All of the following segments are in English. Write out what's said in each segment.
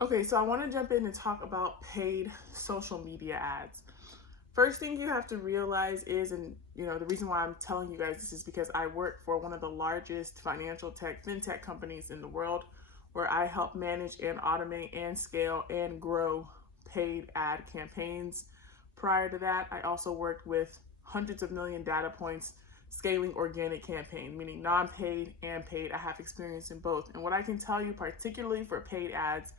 Okay, so I want to jump in and talk about paid social media ads. First thing you have to realize is, and the reason why I'm telling you guys this is because I work for one of the largest financial fintech companies in the world, where I help manage and automate and scale and grow paid ad campaigns. Prior to that, I also worked with hundreds of million data points scaling organic campaign, meaning non-paid and paid. I have experience in both. And what I can tell you, particularly for paid ads,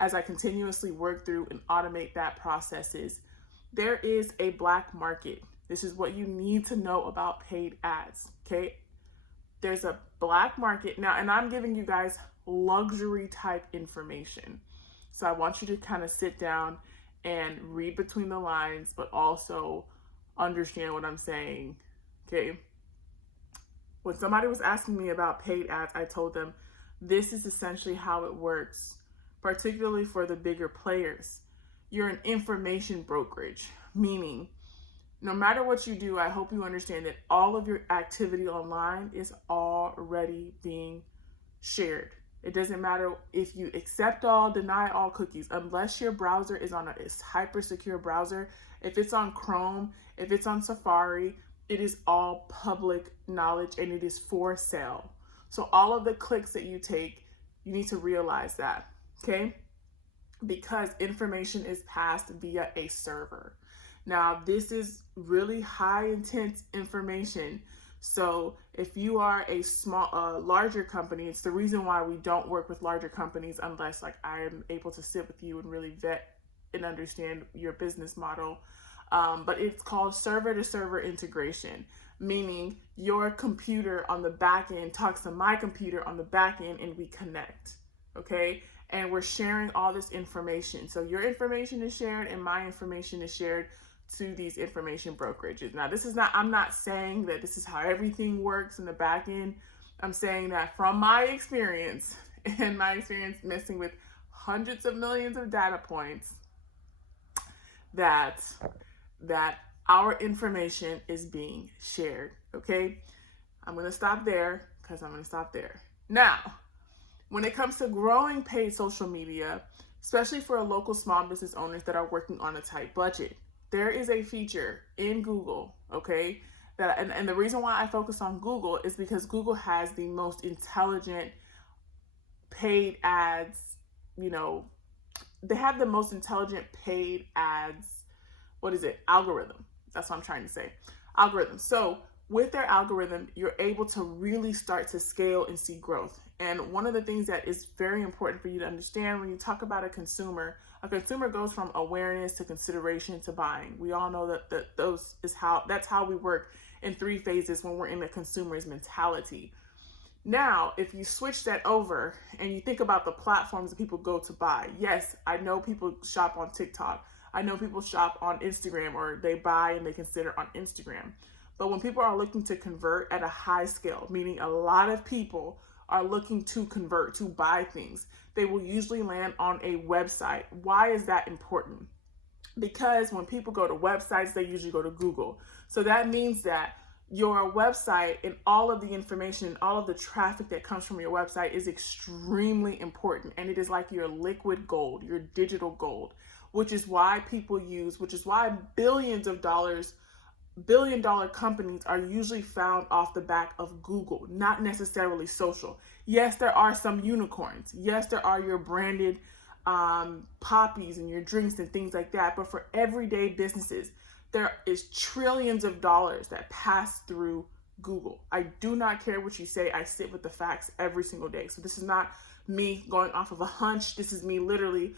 as I continuously work through and automate that process, is there is a black market. This is what you need to know about paid ads, okay? There's a black market now, and I'm giving you guys luxury type information. So I want you to kind of sit down and read between the lines, but also understand what I'm saying, okay? When somebody was asking me about paid ads, I told them this is essentially how it works, particularly for the bigger players. You're an information brokerage, meaning no matter what you do, I hope you understand that all of your activity online is already being shared. It doesn't matter if you accept all, deny all cookies, unless your browser is on a hyper secure browser. If it's on Chrome, if it's on Safari, it is all public knowledge and it is for sale. So all of the clicks that you take, you need to realize that, okay? Because information is passed via a server. Now, this is really high intense information. So if you are a larger company, it's the reason why we don't work with larger companies unless like I am able to sit with you and really vet and understand your business model. But it's called server to server integration, meaning your computer on the back end talks to my computer on the back end and we connect, okay? And we're sharing all this information. So your information is shared and my information is shared to these information brokerages. Now, I'm not saying that this is how everything works in the back end. I'm saying that from my experience and my experience messing with hundreds of millions of data points, that our information is being shared, okay? I'm going to stop there because I'm going to stop there. Now, when it comes to growing paid social media, especially for local small business owners that are working on a tight budget, there is a feature in Google, okay? And the reason why I focus on Google is because Google has the most intelligent paid ads, they have the most intelligent paid ads, algorithm. That's what I'm trying to say. Algorithm. So with their algorithm, you're able to really start to scale and see growth. And one of the things that is very important for you to understand when you talk about a consumer goes from awareness to consideration to buying. We all know that that's how we work in 3 phases when we're in the consumer's mentality. Now, if you switch that over and you think about the platforms that people go to buy, yes, I know people shop on TikTok. I know people shop on Instagram, or they buy and they consider on Instagram. But when people are looking to convert at a high scale, meaning a lot of people are looking to convert, to buy things, they will usually land on a website. Why is that important? Because when people go to websites, they usually go to Google. So that means that your website and all of the information, all of the traffic that comes from your website is extremely important. And it is like your liquid gold, your digital gold, which is why billion-dollar companies are usually found off the back of Google, not necessarily social. Yes, there are some unicorns. Yes, there are your branded poppies and your drinks and things like that. But for everyday businesses, there is trillions of dollars that pass through Google. I do not care what you say. I sit with the facts every single day. So this is not me going off of a hunch. This is me literally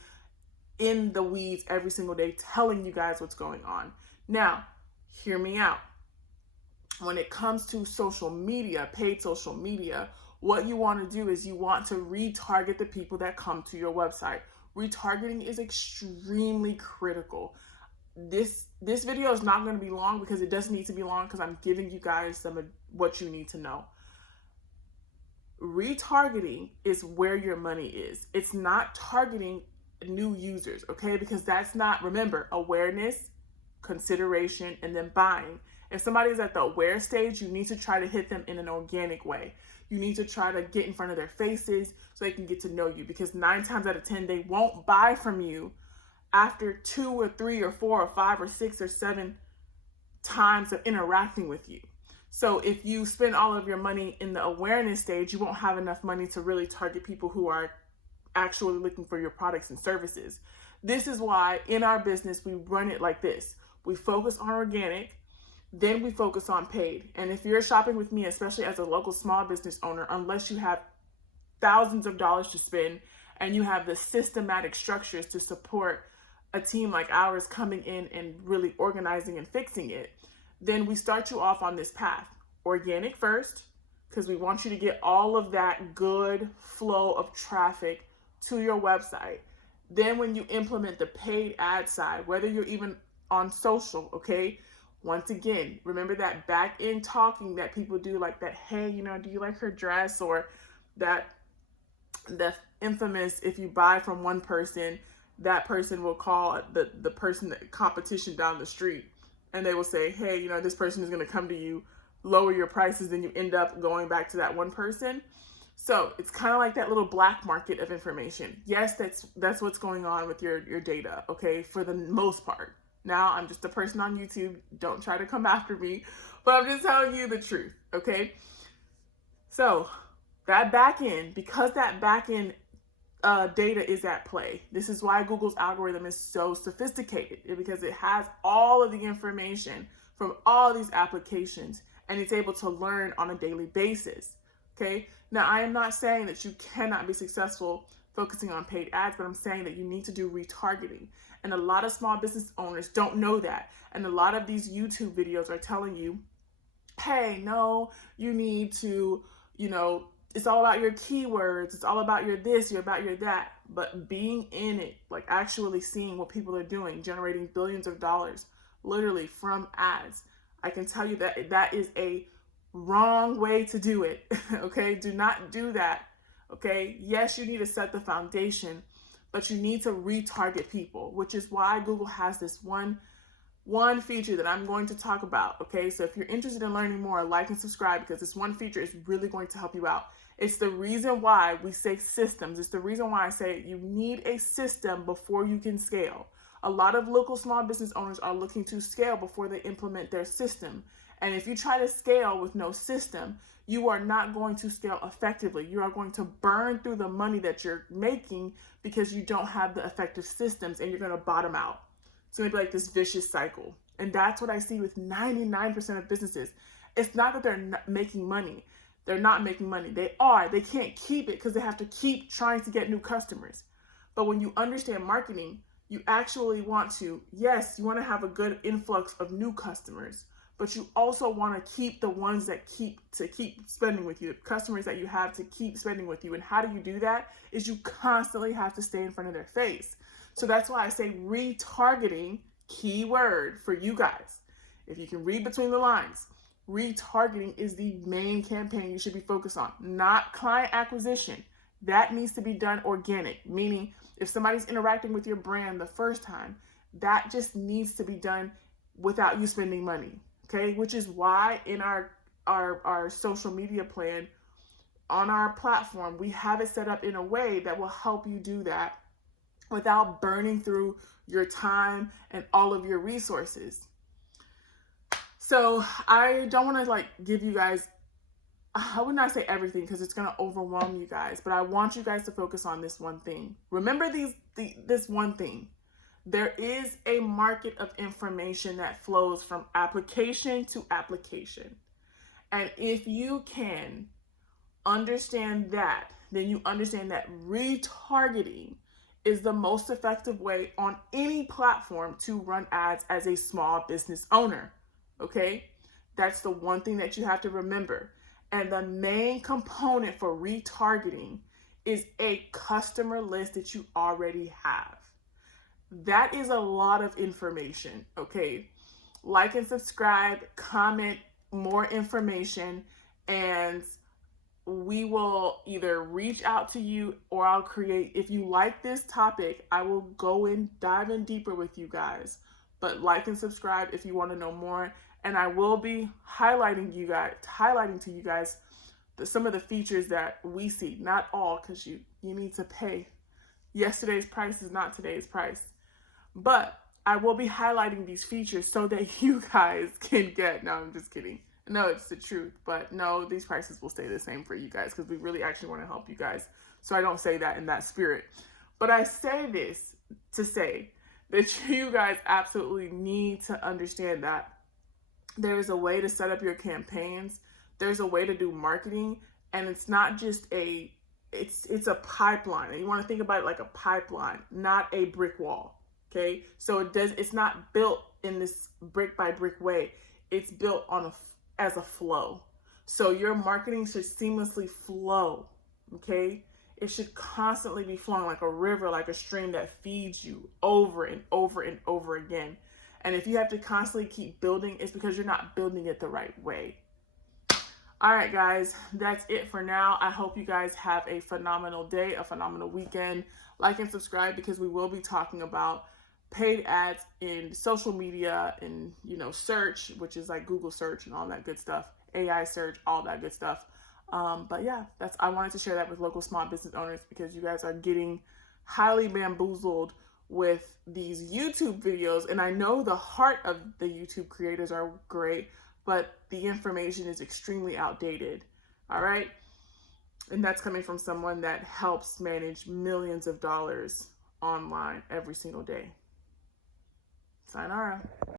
in the weeds every single day telling you guys what's going on. Now, hear me out. When it comes to social media, paid social media, what you want to do is you want to retarget the people that come to your website. Retargeting is extremely critical. This video is not going to be long because it doesn't need to be long because I'm giving you guys some of what you need to know. Retargeting is where your money is. It's not targeting new users, okay? Because that's not, remember, awareness, consideration, and then buying. If somebody is at the aware stage, you need to try to hit them in an organic way. You need to try to get in front of their faces so they can get to know you, because 9 times out of 10, they won't buy from you after 2 or 3 or 4 or 5 or 6 or 7 times of interacting with you. So if you spend all of your money in the awareness stage, you won't have enough money to really target people who are actually looking for your products and services. This is why in our business, we run it like this. We focus on organic, then we focus on paid. And if you're shopping with me, especially as a local small business owner, unless you have thousands of dollars to spend and you have the systematic structures to support a team like ours coming in and really organizing and fixing it, then we start you off on this path. Organic first, because we want you to get all of that good flow of traffic to your website. Then when you implement the paid ad side, whether you're even on social, okay? Once again, remember that back end talking that people do, like that, hey, do you like her dress? Or that the infamous, if you buy from one person, that person will call the person, the competition down the street, and they will say, hey, this person is going to come to you, lower your prices, then you end up going back to that one person. So it's kind of like that little black market of information. Yes, that's what's going on with your data, okay, for the most part. Now, I'm just a person on YouTube. Don't try to come after me, but I'm just telling you the truth, okay? So that back end, because that back end data is at play. This is why Google's algorithm is so sophisticated, because it has all of the information from all these applications, and it's able to learn on a daily basis, okay? Now, I am not saying that you cannot be successful focusing on paid ads, but I'm saying that you need to do retargeting. And a lot of small business owners don't know that. And a lot of these YouTube videos are telling you, hey, no, you need to, it's all about your keywords. It's all about your this, you're about your that. But being in it, like actually seeing what people are doing, generating billions of dollars, literally from ads, I can tell you that that is a wrong way to do it. Okay, do not do that. Okay, yes, you need to set the foundation, but you need to retarget people, which is why Google has this one feature that I'm going to talk about. Okay, so if you're interested in learning more, like and subscribe, because this one feature is really going to help you out. It's the reason why we say systems. It's the reason why I say you need a system before you can scale. A lot of local small business owners are looking to scale before they implement their system. And if you try to scale with no system, you are not going to scale effectively. You are going to burn through the money that you're making because you don't have the effective systems, and you're going to bottom out. It's going to be like this vicious cycle. And that's what I see with 99% of businesses. It's not that they're not making money. They're not making money. They are. They can't keep it because they have to keep trying to get new customers. But when you understand marketing, you actually want to, yes, you want to have a good influx of new customers, but you also want to keep the ones that keep spending with you, the customers that you have to keep spending with you. And how do you do that? Is you constantly have to stay in front of their face. So that's why I say retargeting, key word for you guys. If you can read between the lines, retargeting is the main campaign you should be focused on, not client acquisition. That needs to be done organic, meaning if somebody's interacting with your brand the first time, that just needs to be done without you spending money. Okay, which is why in our social media plan on our platform, we have it set up in a way that will help you do that without burning through your time and all of your resources. So I don't want to give you guys, I would not say everything because it's going to overwhelm you guys, but I want you guys to focus on this one thing. Remember this one thing. There is a market of information that flows from application to application. And if you can understand that, then you understand that retargeting is the most effective way on any platform to run ads as a small business owner. Okay? That's the one thing that you have to remember. And the main component for retargeting is a customer list that you already have. That is a lot of information, okay? Like and subscribe, comment more information, and we will either reach out to you or I'll create, if you like this topic, I will go in, dive in deeper with you guys. But like and subscribe if you want to know more. And I will be highlighting to you guys some of the features that we see, not all, because you need to pay. Yesterday's price is not today's price. But I will be highlighting these features so that you guys can get, no, I'm just kidding. No, it's the truth. But no, these prices will stay the same for you guys because we really actually want to help you guys. So I don't say that in that spirit. But I say this to say that you guys absolutely need to understand that there is a way to set up your campaigns. There's a way to do marketing, and it's not just it's a pipeline. And you want to think about it like a pipeline, not a brick wall. Okay, so it's not built in this brick by brick way. It's built as a flow. So your marketing should seamlessly flow. Okay, it should constantly be flowing like a river, like a stream that feeds you over and over and over again. And if you have to constantly keep building, it's because you're not building it the right way. All right, guys, that's it for now. I hope you guys have a phenomenal day, a phenomenal weekend. Like and subscribe because we will be talking about paid ads in social media and, search, which is like Google search and all that good stuff, AI search, all that good stuff. But yeah, I wanted to share that with local small business owners because you guys are getting highly bamboozled with these YouTube videos. And I know the heart of the YouTube creators are great, but the information is extremely outdated. All right. And that's coming from someone that helps manage millions of dollars online every single day. Sayonara.